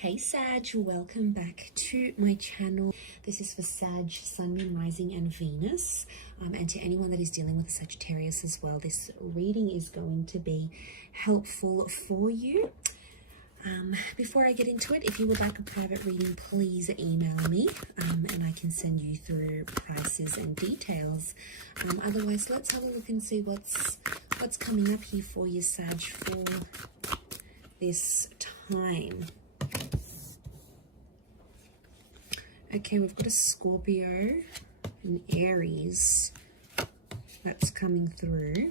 Hey Sag, welcome back to my channel. This is for Sag, Sun, Moon, Rising and Venus. And to anyone that is dealing with a Sagittarius as well, this reading is going to be helpful for you. Before I get into it, if you would like a private reading, please email me and I can send you through prices and details. Otherwise, let's have a look and see what's coming up here for you, Sag, for this time. Okay, we've got a Scorpio, an Aries that's coming through.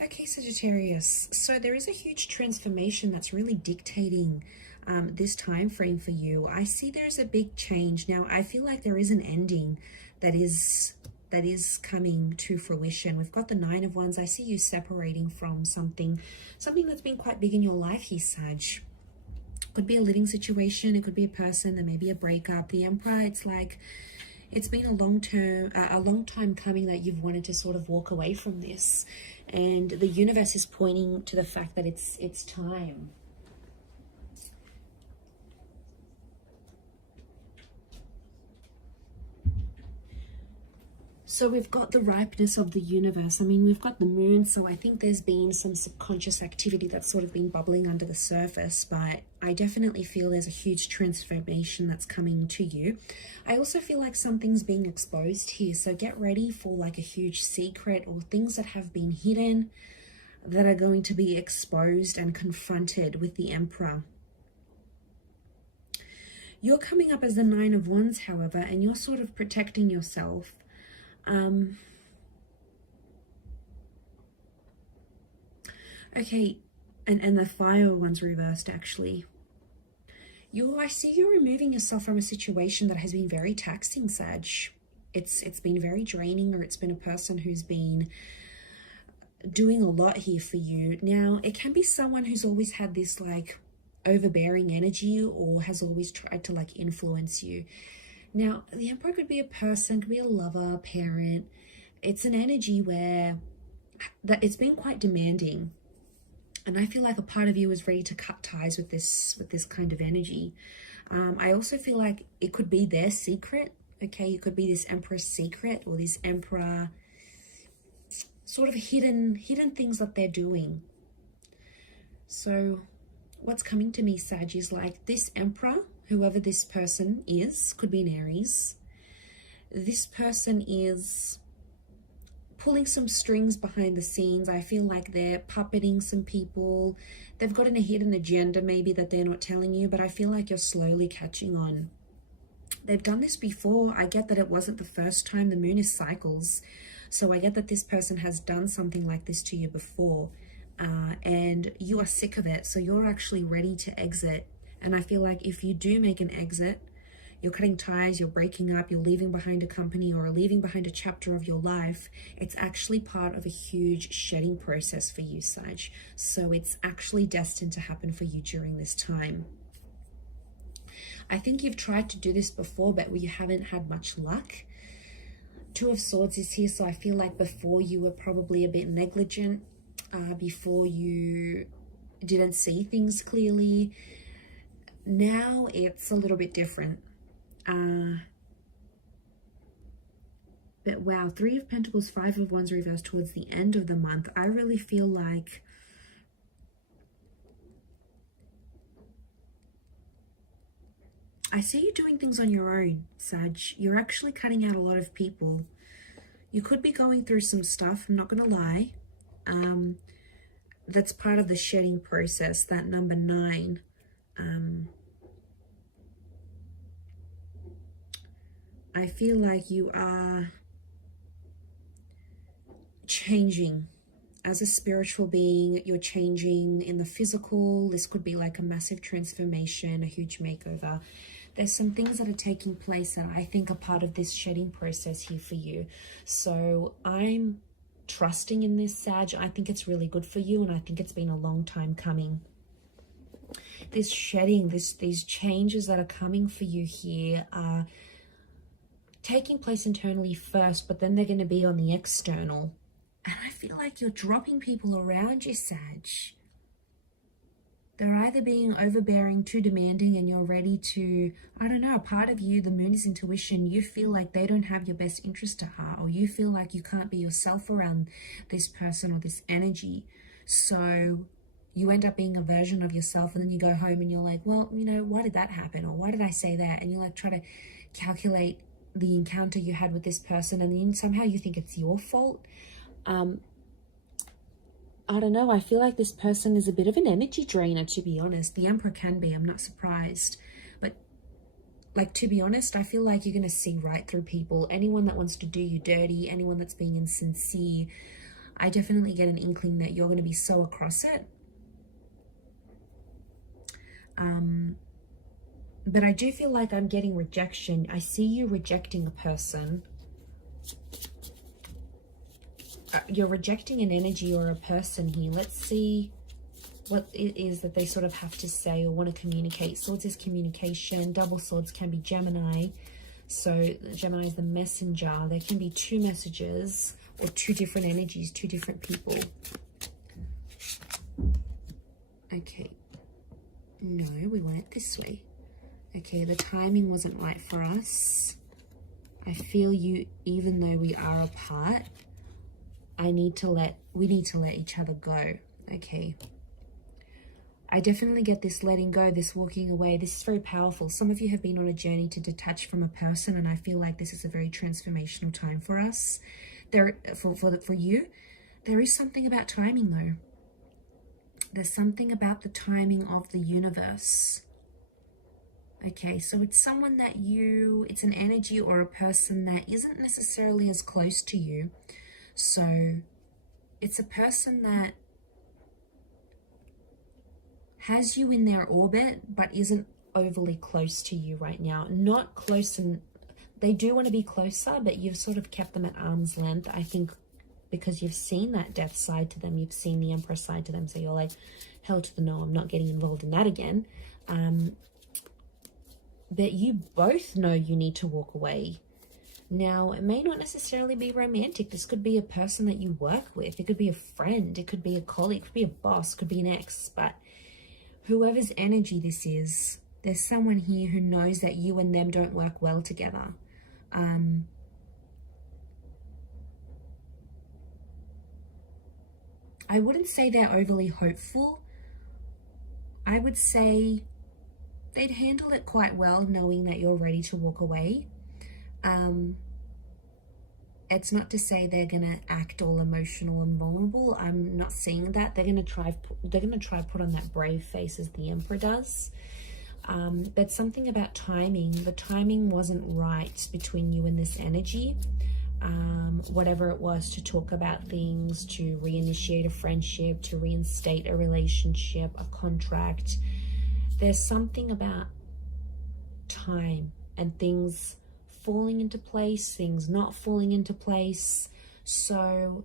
Okay, Sagittarius. So there is a huge transformation that's really dictating this time frame for you. I see there's a big change. Now, I feel like there is an ending that is coming to fruition. We've got the Nine of Wands. I see you separating from something that's been quite big in your life here, Sag. Could be a living situation. It could be a person. There may be a breakup. The Emperor, it's like it's been a long time coming that you've wanted to sort of walk away from this, and the universe is pointing to the fact that it's time. So we've got the ripeness of the universe. I mean, we've got the moon, so I think there's been some subconscious activity that's sort of been bubbling under the surface, but I definitely feel there's a huge transformation that's coming to you. I also feel like something's being exposed here, so get ready for like a huge secret or things that have been hidden that are going to be exposed and confronted with the Emperor. You're coming up as the Nine of Wands, however, and you're sort of protecting yourself. Okay, and the Fire one's reversed actually. I see you removing yourself from a situation that has been very taxing, Sag. It's been very draining, or it's been a person who's been doing a lot here for you. Now, it can be someone who's always had this like overbearing energy or has always tried to like influence you. Now, the Emperor could be a person, could be a lover, parent. It's an energy where that it's been quite demanding. And I feel like a part of you is ready to cut ties with this kind of energy. I also feel like it could be their secret. Okay, it could be this Emperor's secret or this Emperor sort of hidden things that they're doing. So what's coming to me, Sag, is like this Emperor, whoever this person is, could be an Aries. This person is pulling some strings behind the scenes. I feel like they're puppeting some people. They've got a hidden agenda maybe that they're not telling you, but I feel like you're slowly catching on. They've done this before. I get that it wasn't the first time. The moon is cycles. So I get that this person has done something like this to you before, and you are sick of it. So you're actually ready to exit. And I feel like if you do make an exit, you're cutting ties, you're breaking up, you're leaving behind a company or leaving behind a chapter of your life, it's actually part of a huge shedding process for you, Sag. So it's actually destined to happen for you during this time. I think you've tried to do this before, but you haven't had much luck. Two of Swords is here, so I feel like before you were probably a bit negligent, before you didn't see things clearly. Now it's a little bit different. But wow, Three of Pentacles, Five of Wands reversed towards the end of the month. I really feel like I see you doing things on your own, Sag. You're actually cutting out a lot of people. You could be going through some stuff, I'm not going to lie. That's part of the shedding process, that number 9. I feel like you are changing as a spiritual being. You're changing in the physical. This could be like a massive transformation, a huge makeover. There's some things that are taking place that I think are part of this shedding process here for you. So I'm trusting in this, Sag. I think it's really good for you, and I think it's been a long time coming. This shedding, these changes that are coming for you here are taking place internally first, but then they're going to be on the external. And I feel like you're dropping people around you, Sag. They're either being overbearing, too demanding, and you're ready to, I don't know, a part of you, the moon is intuition, you feel like they don't have your best interest at heart, or you feel like you can't be yourself around this person or this energy. So you end up being a version of yourself, and then you go home and you're like, well, you know, why did that happen? Or why did I say that? And you like try to calculate the encounter you had with this person, and then somehow you think it's your fault. I don't know, I feel like this person is a bit of an energy drainer, to be honest. The Emperor can be, I'm not surprised. But, like, to be honest, I feel like you're going to see right through people. Anyone that wants to do you dirty, anyone that's being insincere, I definitely get an inkling that you're going to be so across it. But I do feel like I'm getting rejection. I see you rejecting a person. You're rejecting an energy or a person here. Let's see what it is that they sort of have to say or want to communicate. Swords is communication. Double swords can be Gemini. So Gemini is the messenger. There can be two messages or two different energies, two different people. Okay. No, we went this way. Okay, the timing wasn't right for us. I feel you, even though we are apart, we need to let each other go. Okay. I definitely get this letting go, this walking away. This is very powerful. Some of you have been on a journey to detach from a person, and I feel like this is a very transformational time for us. For you, there is something about timing though. There's something about the timing of the universe. Okay, so it's someone that it's an energy or a person that isn't necessarily as close to you. So it's a person that has you in their orbit, but isn't overly close to you right now. Not close, and they do want to be closer, but you've sort of kept them at arm's length, I think, because you've seen that death side to them. You've seen the Emperor side to them. So you're like, hell to the no, I'm not getting involved in that again. But you both know you need to walk away. Now, it may not necessarily be romantic. This could be a person that you work with. It could be a friend. It could be a colleague. It could be a boss. It could be an ex. But whoever's energy this is, there's someone here who knows that you and them don't work well together. I wouldn't say they're overly hopeful. I would say they'd handle it quite well knowing that you're ready to walk away. It's not to say they're gonna act all emotional and vulnerable. I'm not seeing that. They're gonna try put on that brave face as the Emperor does. But something about timing. The timing wasn't right between you and this energy. Whatever it was, to talk about things, to reinitiate a friendship, to reinstate a relationship, a contract. There's something about time and things falling into place, things not falling into place. So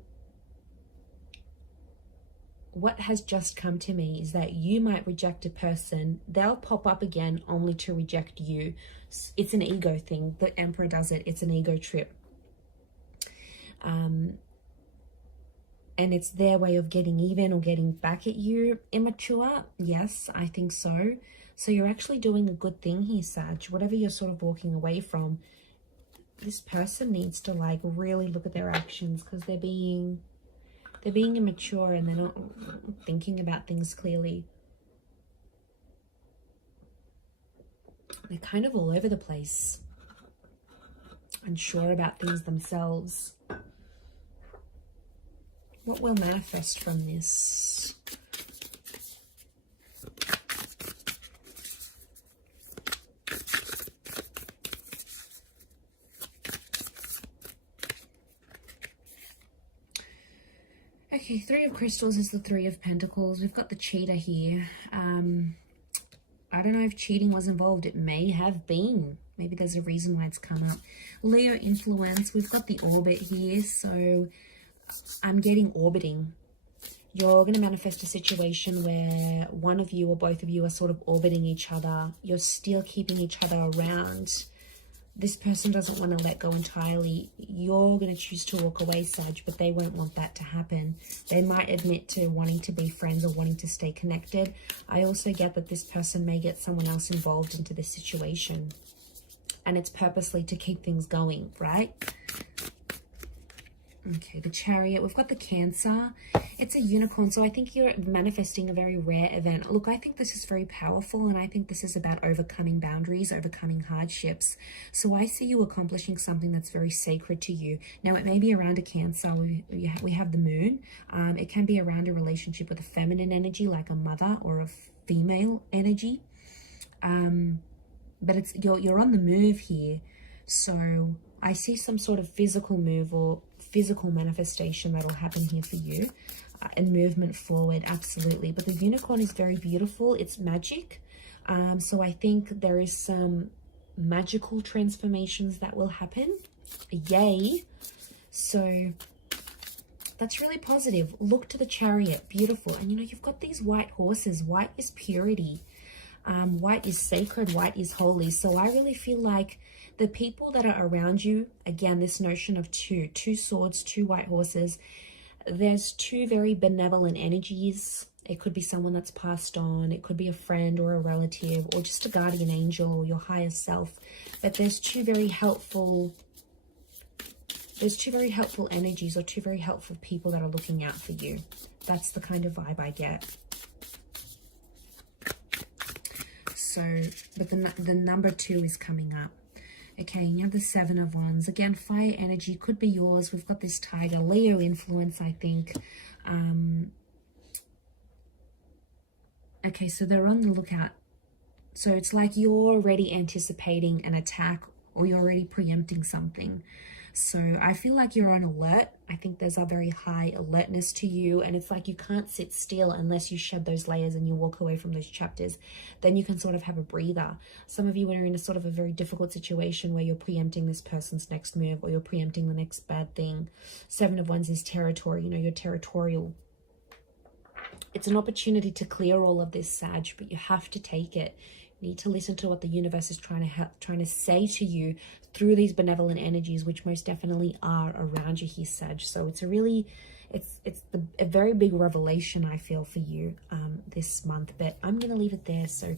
what has just come to me is that you might reject a person. They'll pop up again only to reject you. It's an ego thing. The Emperor does it. It's an ego trip. And it's their way of getting even or getting back at you. Immature? Yes, I think so. So you're actually doing a good thing here, Sag. Whatever you're sort of walking away from, this person needs to like really look at their actions, because they're being immature and they're not thinking about things clearly. They're kind of all over the place, unsure about things themselves. What will manifest from this? Okay, Three of Crystals is the Three of Pentacles. We've got the cheater here. I don't know if cheating was involved. It may have been. Maybe there's a reason why it's come up. Leo influence. We've got the orbit here. So I'm getting orbiting. You're going to manifest a situation where one of you or both of you are sort of orbiting each other. You're still keeping each other around, this person doesn't want to let go entirely. You're going to choose to walk away, Sag, but they won't want that to happen. They might admit to wanting to be friends or wanting to stay connected. I also get that this person may get someone else involved into this situation. And it's purposely to keep things going, right? Okay, the Chariot. We've got the Cancer. It's a unicorn, so I think you're manifesting a very rare event. Look, I think this is very powerful, and I think this is about overcoming boundaries, overcoming hardships. So I see you accomplishing something that's very sacred to you. Now, it may be around a Cancer. We have the Moon. It can be around a relationship with a feminine energy, like a mother or a female energy. But it's you're on the move here. So I see some sort of physical move or physical manifestation that'll happen here for you, and movement forward, absolutely. But the unicorn is very beautiful. It's magic. So I think there is some magical transformations that will happen. Yay. So that's really positive. Look to the Chariot. Beautiful. And you know, you've got these white horses. White is purity. White is sacred. White is holy. So I really feel like the people that are around you, again, this notion of two swords, two white horses, there's two very benevolent energies. It could be someone that's passed on. It could be a friend or a relative or just a guardian angel or your higher self. But there's two very helpful energies or two very helpful people that are looking out for you. That's the kind of vibe I get. So, but the number 2 is coming up. Okay, you have the 7 of Wands. Again, fire energy could be yours. We've got this Tiger, Leo influence, I think. Okay, so they're on the lookout. So it's like you're already anticipating an attack or you're already preempting something. So I feel like you're on alert. I think there's a very high alertness to you, and it's like you can't sit still unless you shed those layers and you walk away from those chapters. Then you can sort of have a breather. Some of you are in a sort of a very difficult situation where you're preempting this person's next move or you're preempting the next bad thing. 7 of Wands is territory. You know, you're territorial. It's an opportunity to clear all of this, Sag, but you have to take it. You need to listen to what the universe is trying to say to you through these benevolent energies, which most definitely are around you here, Sag. So it's a really, a very big revelation, I feel, for you this month. But I'm going to leave it there. So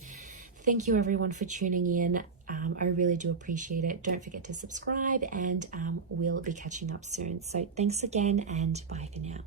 thank you, everyone, for tuning in. I really do appreciate it. Don't forget to subscribe, and we'll be catching up soon. So thanks again, and bye for now.